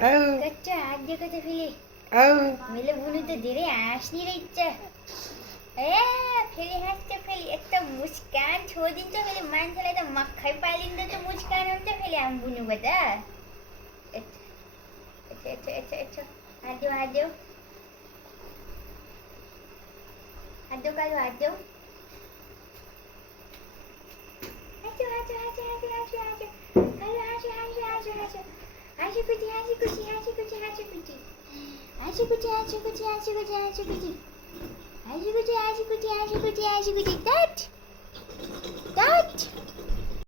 कच्चा हात दिएको त फेरि मैले बुनु त धेरै हाँस्ने रहेछ फेरि हाँस्छ फेरि यस्तो मुस्कान छोडिदिन्छ फेरि मान्छेलाई त मक्खै पालिँदा त मुस्कान हुन्छ फेरि हामी बुनुको त हात देऊ कालु हात देऊ Dad!